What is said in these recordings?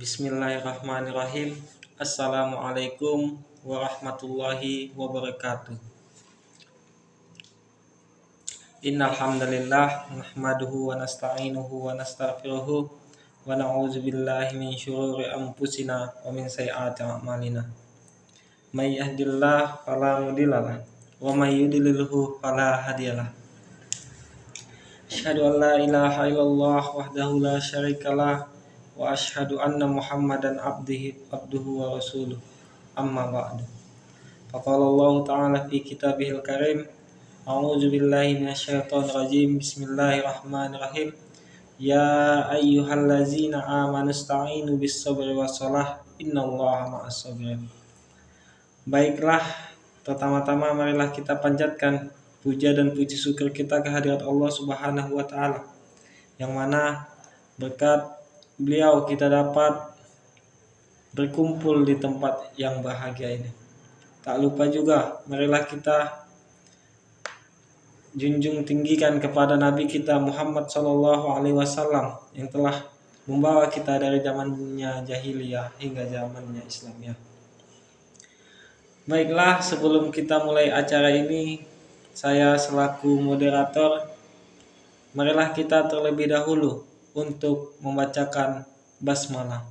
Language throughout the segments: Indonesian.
Bismillahirrahmanirrahim. Assalamualaikum warahmatullahi wabarakatuh. Innal hamdalillah nahmaduhu wa nasta'inuhu wa nastaghfiruhu wa na'udzu billahi min syururi anfusina wa min sayyiati a'malina. May yahdihillahu fala mudhillalah wa may yudlilhu fala hadiyalah. Asyhadu an la ilaha illallah wahdahu la syarikalah wa asyhadu anna Muhammadan abduhu wa rasuluh. Amma ba'du. Faqala Allah ta'ala fi kitabihil karim. A'udzu billahi minasyaitonir rajim. Bismillahirrahmanirrahim. Ya ayyuhallazina amanu ista'inu bis sabri was shalah. Innallaha ma'as sabirin. Baiklah, pertama-tama marilah kita panjatkan puja dan puji syukur kita kehadirat Allah Subhanahu wa taala, yang mana berkat beliau kita dapat berkumpul di tempat yang bahagia ini. Tak lupa juga marilah kita junjung tinggikan kepada Nabi kita Muhammad SAW yang telah membawa kita dari zamannya jahiliyah hingga zamannya Islamiyah. Baiklah, sebelum kita mulai acara ini, saya selaku moderator, marilah kita terlebih dahulu untuk membacakan basmalah.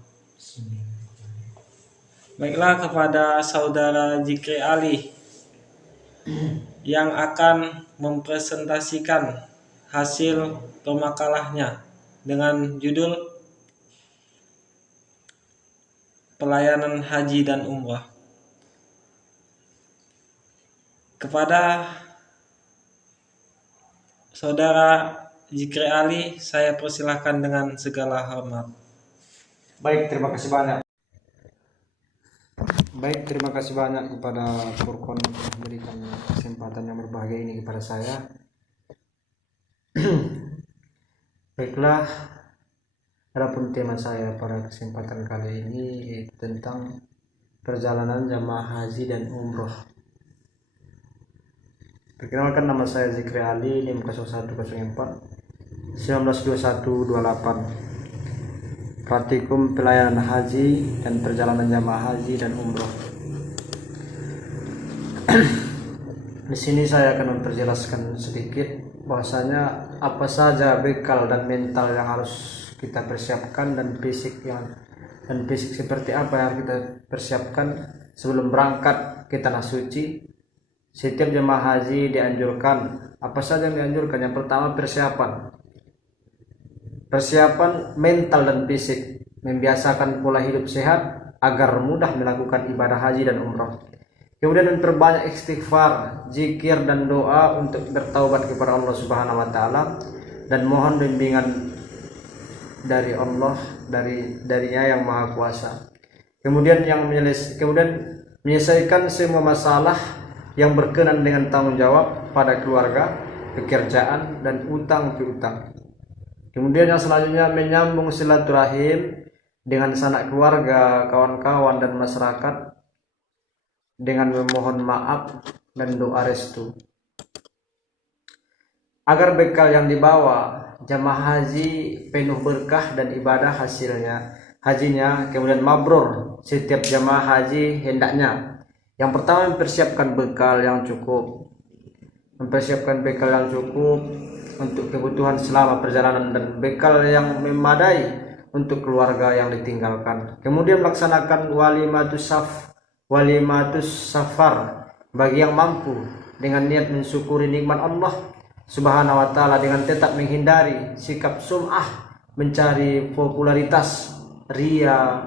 Baiklah, kepada saudara Zikri Ali yang akan mempresentasikan hasil permakalahnya dengan judul Pelayanan Haji dan Umrah. Kepada saudara Zikri Ali, saya persilahkan dengan segala hormat. Baik, terima kasih banyak kepada Furqon telah memberikan kesempatan yang berbahagia ini kepada saya. Baiklah, adapun tema saya pada kesempatan kali ini yaitu tentang perjalanan jamaah haji dan umroh. Perkenalkan, nama saya Zikri Ali, NIM 0104 192128. Praktikum pelayanan haji dan perjalanan jamaah haji dan umroh. Di sini saya akan memperjelaskan sedikit bahwasanya apa saja bekal dan mental yang harus kita persiapkan dan fisik seperti apa yang kita persiapkan sebelum berangkat ke tanah suci. Setiap jemaah haji dianjurkan, apa saja yang dianjurkan? Yang pertama, persiapan mental dan fisik, membiasakan pola hidup sehat agar mudah melakukan ibadah haji dan umrah. Kemudian memperbanyak istighfar, zikir dan doa untuk bertaubat kepada Allah Subhanahu wa taala dan mohon bimbingan dari Allah, darinya yang Maha Kuasa. Kemudian menyelesaikan semua masalah yang berkenaan dengan tanggung jawab pada keluarga, pekerjaan dan utang piutang. Kemudian yang selanjutnya menyambung silaturahim dengan sanak keluarga, kawan-kawan dan masyarakat dengan memohon maaf dan doa restu. Agar bekal yang dibawa jamaah haji penuh berkah dan ibadah hajinya kemudian mabrur setiap jamaah haji hendaknya. Yang pertama, mempersiapkan bekal yang cukup untuk kebutuhan selama perjalanan dan bekal yang memadai untuk keluarga yang ditinggalkan. Kemudian melaksanakan walimatus safar bagi yang mampu dengan niat mensyukuri nikmat Allah Subhanahu wa taala dengan tetap menghindari sikap sum'ah, mencari popularitas, ria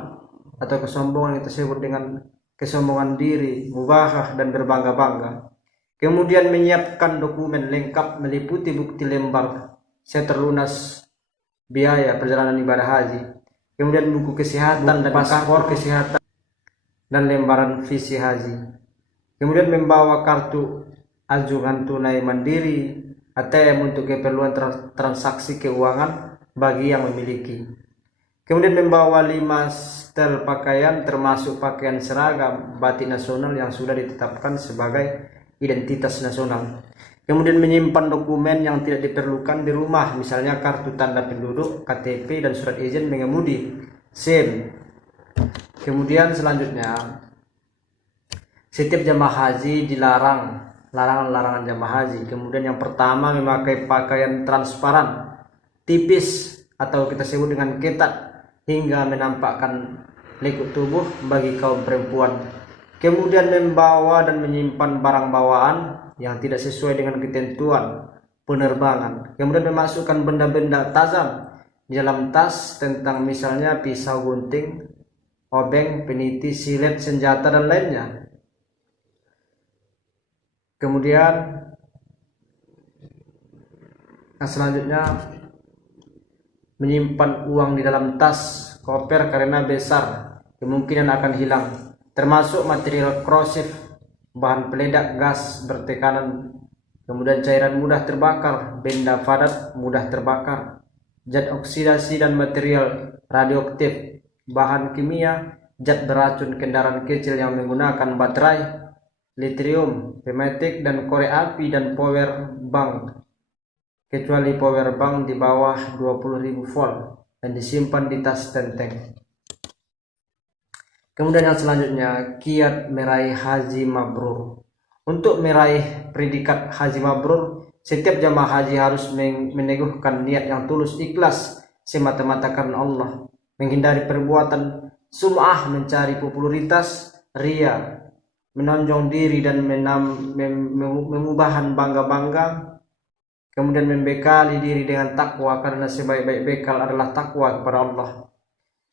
atau kesombongan yang tersebut dengan kesombongan diri, mubahah dan berbangga-bangga. Kemudian menyiapkan dokumen lengkap meliputi bukti lembar seterlunas biaya perjalanan ibadah haji, kemudian buku kesehatan dan paspor kesehatan dan lembaran visi haji. Kemudian membawa kartu anjungan tunai mandiri ATM untuk keperluan transaksi keuangan bagi yang memiliki. Kemudian membawa 5 setel pakaian termasuk pakaian seragam batik nasional yang sudah ditetapkan sebagai identitas nasional. Kemudian menyimpan dokumen yang tidak diperlukan di rumah, misalnya kartu tanda penduduk, KTP dan surat izin mengemudi, SIM, Kemudian selanjutnya, setiap jamaah haji dilarang, larangan jamaah haji. Kemudian yang pertama, memakai pakaian transparan, tipis atau kita sebut dengan ketat hingga menampakkan lekuk tubuh bagi kaum perempuan. Kemudian membawa dan menyimpan barang bawaan yang tidak sesuai dengan ketentuan penerbangan. Kemudian memasukkan benda-benda tajam di dalam tas, tentang misalnya pisau gunting, obeng, peniti, silet, senjata dan lainnya. Kemudian yang selanjutnya, menyimpan uang di dalam tas, koper karena besar kemungkinan akan hilang, termasuk material korosif, bahan peledak, gas bertekanan, kemudian cairan mudah terbakar, benda padat mudah terbakar, zat oksidasi dan material radioaktif, bahan kimia, zat beracun, kendaraan kecil yang menggunakan baterai, lithium, pneumatik dan korek api, dan power bank, kecuali power bank di bawah 20.000 volt dan disimpan di tas tenteng. Kemudian yang selanjutnya, kiat meraih haji mabrur. Untuk meraih predikat haji mabrur, setiap jamaah haji harus meneguhkan niat yang tulus ikhlas semata-mata karena Allah, menghindari perbuatan sum'ah, mencari popularitas, ria, menonjol diri dan mengubahan bangga-bangga. Kemudian membekali diri dengan takwa, karena sebaik-baik bekal adalah takwa kepada Allah.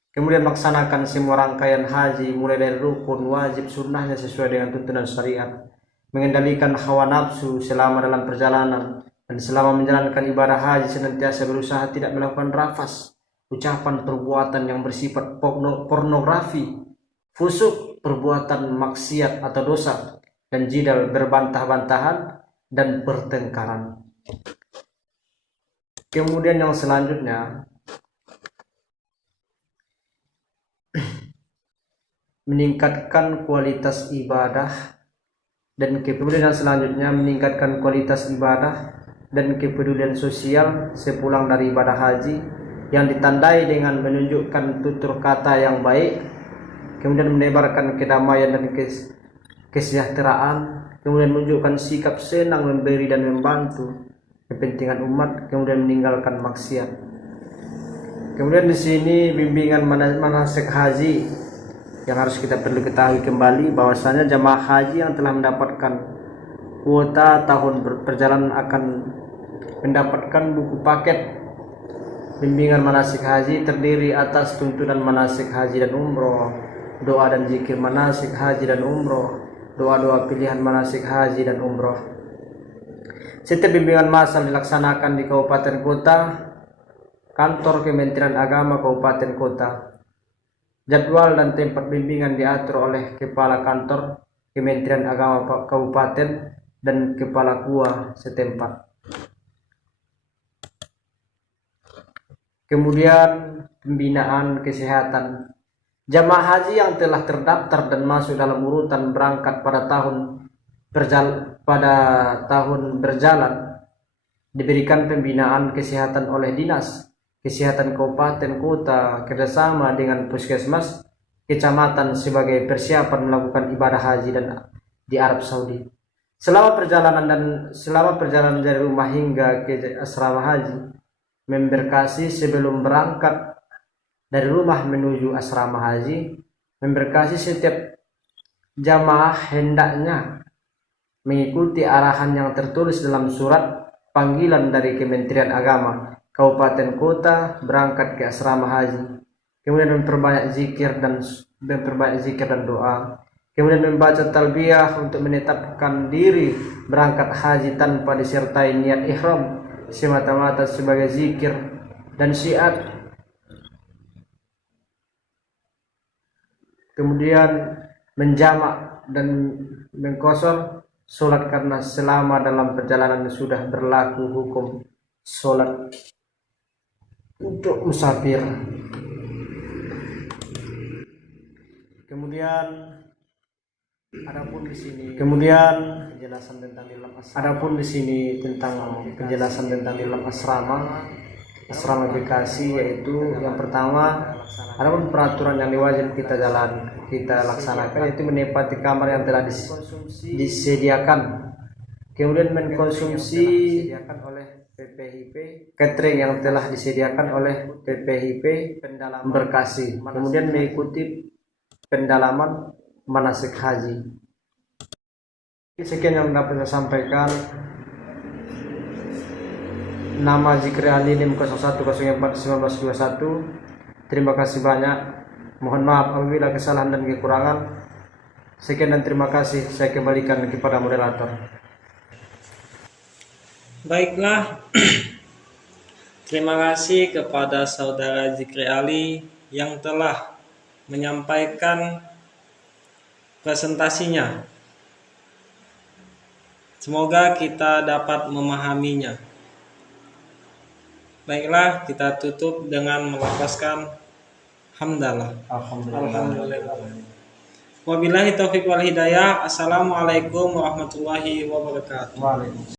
Kemudian melaksanakan semua rangkaian haji mulai dari rukun, wajib, sunnahnya sesuai dengan tuntunan syariat. Mengendalikan hawa nafsu selama dalam perjalanan, dan selama menjalankan ibadah haji senantiasa berusaha tidak melakukan rafas, ucapan, perbuatan yang bersifat pornografi, fusuk, perbuatan maksiat atau dosa, dan jidal, berbantah-bantahan dan pertengkaran. Kemudian yang selanjutnya, meningkatkan kualitas ibadah dan kemudian yang selanjutnya meningkatkan kualitas ibadah dan kepedulian sosial sepulang dari ibadah haji, yang ditandai dengan menunjukkan tutur kata yang baik, kemudian menebarkan kedamaian dan kesejahteraan, kemudian menunjukkan sikap senang memberi dan membantu kepentingan umat, kemudian meninggalkan maksiat. Kemudian di sini bimbingan manasik haji yang harus kita perlu ketahui kembali, bahwasanya jamaah haji yang telah mendapatkan kuota tahun perjalanan akan mendapatkan buku paket bimbingan manasik haji, terdiri atas tuntunan manasik haji dan umroh, doa dan zikir manasik haji dan umroh, doa-doa pilihan manasik haji dan umroh. Setiap bimbingan masal dilaksanakan di kabupaten kota, kantor Kementerian Agama kabupaten kota. Jadwal dan tempat bimbingan diatur oleh kepala kantor Kementerian Agama kabupaten dan kepala KUA setempat. Kemudian pembinaan kesehatan. Jamaah haji yang telah terdaftar dan masuk dalam urutan berangkat pada tahun berjalan diberikan pembinaan kesehatan oleh Dinas Kesehatan Kabupaten Kota kerjasama dengan Puskesmas Kecamatan sebagai persiapan melakukan ibadah haji dan di Arab Saudi. Selama perjalanan dari rumah hingga ke asrama haji, memberkasi sebelum berangkat dari rumah menuju asrama haji, memberkasi setiap jamaah hendaknya mengikuti arahan yang tertulis dalam surat panggilan dari Kementerian Agama Kabupaten Kota berangkat ke asrama haji. Kemudian memperbanyak zikir dan doa. Kemudian membaca talbiyah untuk menetapkan diri berangkat haji tanpa disertai niat ihram, semata-mata sebagai zikir dan syiar. Kemudian menjamak dan mengqashar sholat, karena selama dalam perjalanan sudah berlaku hukum sholat untuk musafir. Kemudian adapun di sini penjelasan tentang di dalam asrama. asrama bekasi, yaitu yang pertama ada peraturan yang wajib kita laksanakan, yaitu menempati kamar yang telah disediakan, kemudian mengkonsumsi PPHIP catering yang telah disediakan oleh PPHIP Bekasi, kemudian mengikuti pendalaman manasik haji. Sekian yang dapat saya sampaikan. Nama Zikri Ali NIM 01041921. Terima kasih banyak. Mohon maaf apabila kesalahan dan kekurangan. Sekian dan terima kasih. Saya kembalikan kepada moderator. Baiklah. Terima kasih kepada saudara Zikri Ali yang telah menyampaikan presentasinya. Semoga kita dapat memahaminya. Baiklah, kita tutup dengan melafazkan hamdalah. Alhamdulillah. Wabillahi taufiq wal hidayah. Assalamualaikum warahmatullahi wabarakatuh.